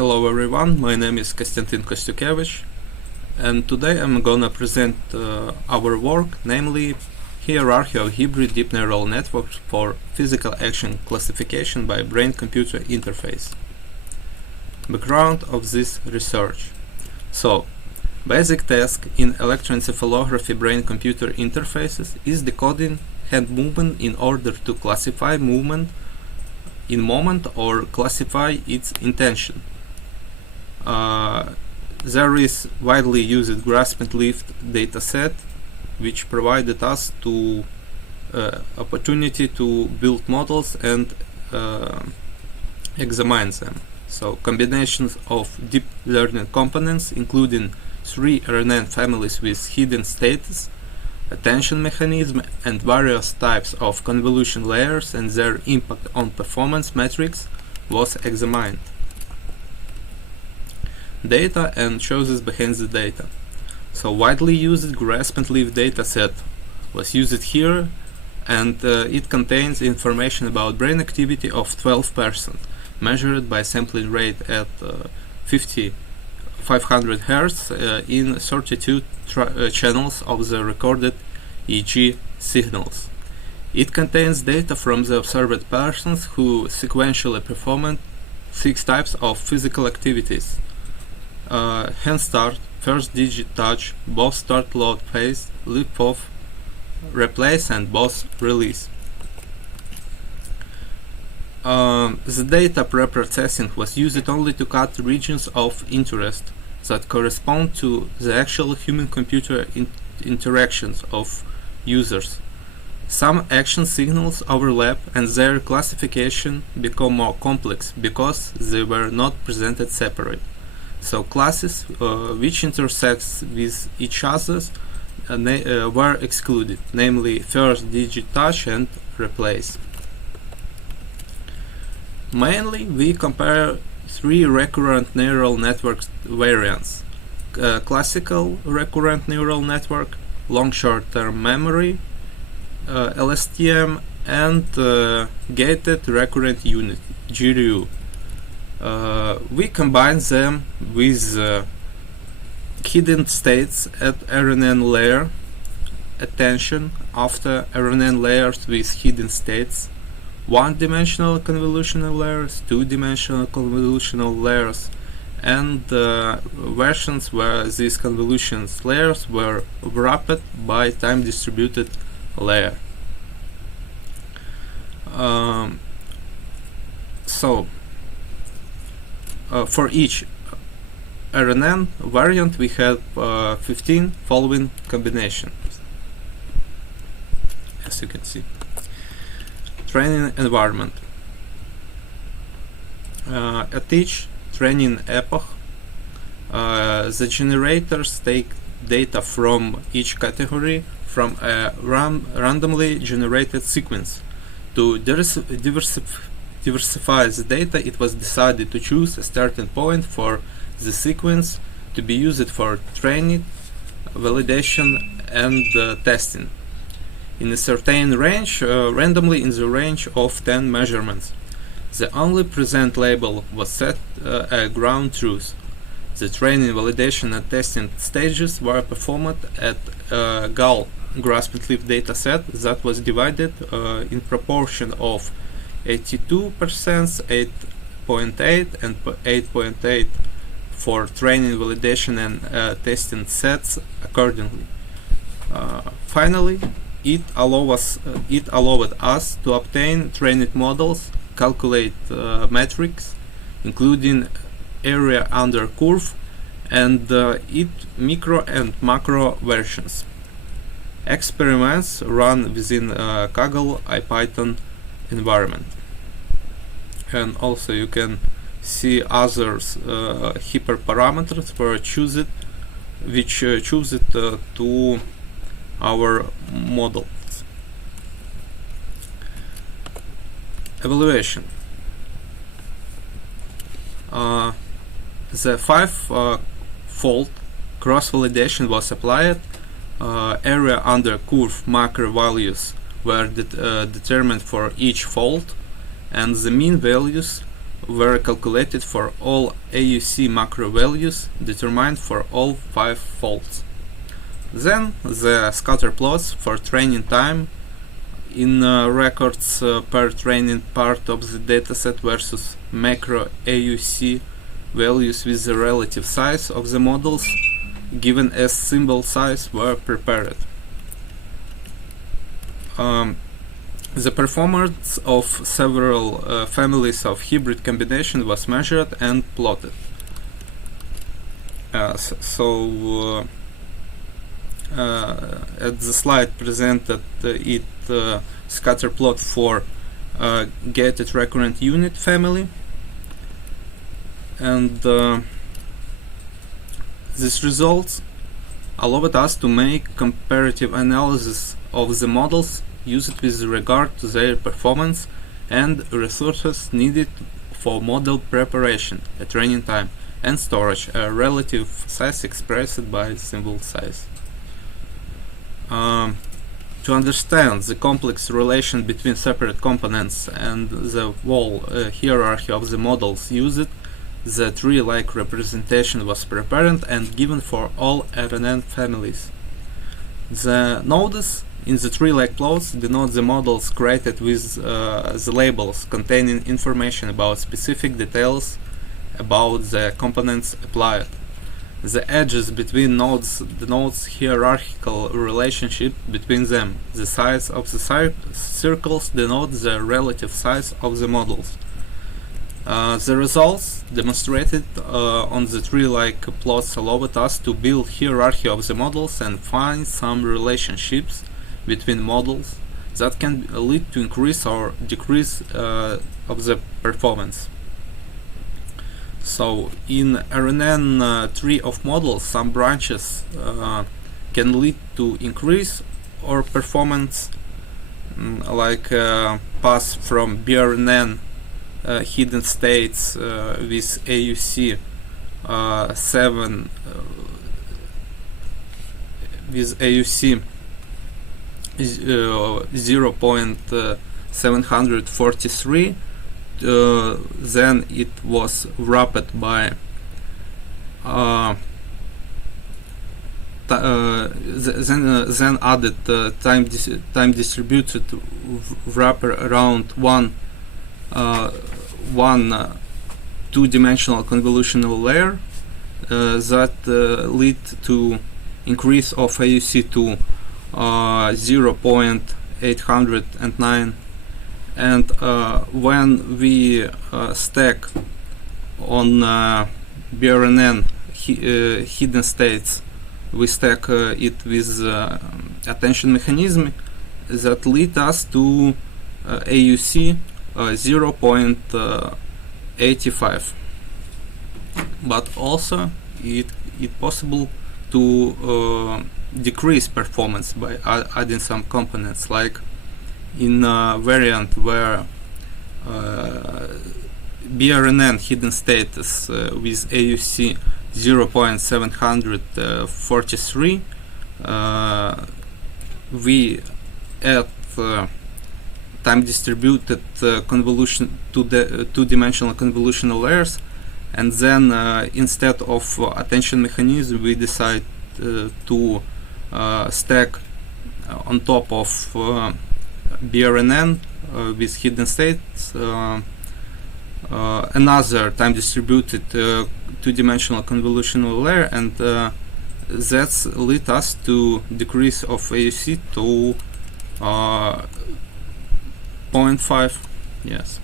Hello everyone, my name is Kostiukevych, and today I'm gonna present our work, namely hierarchy of hybrid deep neural networks for physical action classification by brain-computer interface. Background of this research. So, basic task in electroencephalography brain-computer interfaces is decoding hand movement in order to classify movement in moment or classify its intention. There is widely used grasp and lift dataset which provided us to opportunity to build models and examine them. So combinations of deep learning components including 3 RNN families with hidden states, attention mechanism, and various types of convolution layers and their impact on performance metrics was examined. Data and choices behind the data. So widely used grasp and lift dataset was used here, and it contains information about brain activity of 12% measured by sampling rate at 500 Hz in 32 channels of the recorded EEG signals. It contains data from the observed persons who sequentially performed 6 types of physical activities: hand start, first digit touch, boss start load phase, lift off, replace, and boss release. The data preprocessing was used only to cut regions of interest that correspond to the actual human-computer interactions of users. Some action signals overlap and their classification become more complex because they were not presented separate. So classes which intersect with each other were excluded, namely first digit touch and replace. Mainly, we compare 3 recurrent neural network variants: classical recurrent neural network, long short-term memory, LSTM, and gated recurrent unit, GRU. We combine them with hidden states at RNN layer, attention after RNN layers with hidden states, one-dimensional convolutional layers, two-dimensional convolutional layers, and versions where these convolutions layers were wrapped by time-distributed layer. For each RNN variant we have 15 following combinations, as you can see. Training environment. At each training epoch, the generators take data from each category from a randomly generated sequence. To diversify the data, it was decided to choose a starting point for the sequence to be used for training, validation, and testing in a certain range, randomly in the range of 10 measurements. The only present label was set a ground truth. The training, validation, and testing stages were performed at GAL grasp and lift dataset that was divided in proportion of 82%, 8.8, and 8.8 for training, validation, and testing sets accordingly. Finally, it allowed us to obtain trained models, calculate metrics, including area under curve, and its micro and macro versions. Experiments run within Kaggle IPython environment. And also you can see other hyperparameters were chosen, which choose it to our models. Evaluation. The 5-fold cross-validation was applied. Area under curve macro values were determined for each fold, and the mean values were calculated for all AUC macro values determined for all 5 faults. Then the scatter plots for training time in records per training part of the dataset versus macro AUC values with the relative size of the models given as symbol size were prepared. The performance of several families of hybrid combination was measured and plotted. At the slide presented scatter plot for gated recurrent unit family, and these results allowed us to make comparative analysis of the models used with regard to their performance and resources needed for model preparation, a training time, and storage, a relative size expressed by symbol size. To understand the complex relation between separate components and the whole hierarchy of the models used, the tree-like representation was prepared and given for all RNN families. The nodes in the tree-like plots denote the models created with the labels containing information about specific details about the components applied. The edges between nodes denotes hierarchical relationship between them. The size of the circles denote the relative size of the models. The results demonstrated on the tree-like plots allowed us to build hierarchy of the models and find some relationships between models that can lead to increase or decrease of the performance. So in RNN tree of models, some branches can lead to increase or performance, like pass from BRNN hidden states with AUC 7 with AUC 0.743. Then it was wrapped by then added time distributed wrapper around one two-dimensional convolutional layer that lead to increase of AUC to 0.809. And when we stack on BRNN hidden states, we stack it with attention mechanism that lead us to AUC 0.85. But also it possible to decrease performance by adding some components, like in a variant where BRNN hidden status with AUC 0.743, we add time distributed convolution to the two-dimensional convolutional layers, and then instead of attention mechanism we decide to stack on top of BRNN with hidden states another time distributed two-dimensional convolutional layer, and that's lead us to decrease of AUC to 0.5. Yes.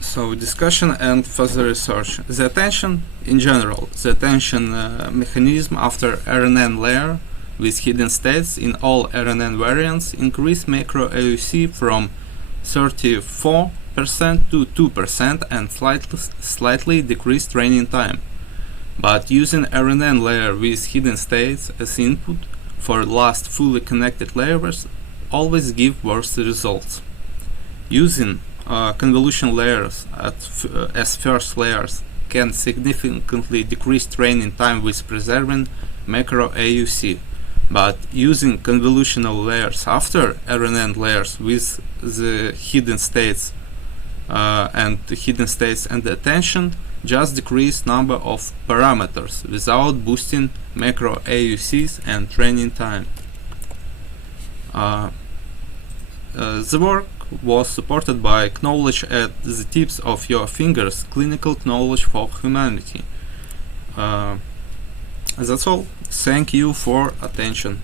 So discussion and further research. The attention in general, the attention mechanism after RNN layer with hidden states in all RNN variants increase macro AUC from 34% to 2% and slightly decrease training time. But using RNN layer with hidden states as input for last fully connected layers always give worse results. Using convolution layers as first layers can significantly decrease training time with preserving macro AUC. But using convolutional layers after RNN layers with the hidden states and hidden states and attention, just decrease number of parameters without boosting macro AUCs and training time. The work was supported by Knowledge at the Tips of Your Fingers, Clinical Knowledge for Humanity. That's all. Thank you for attention.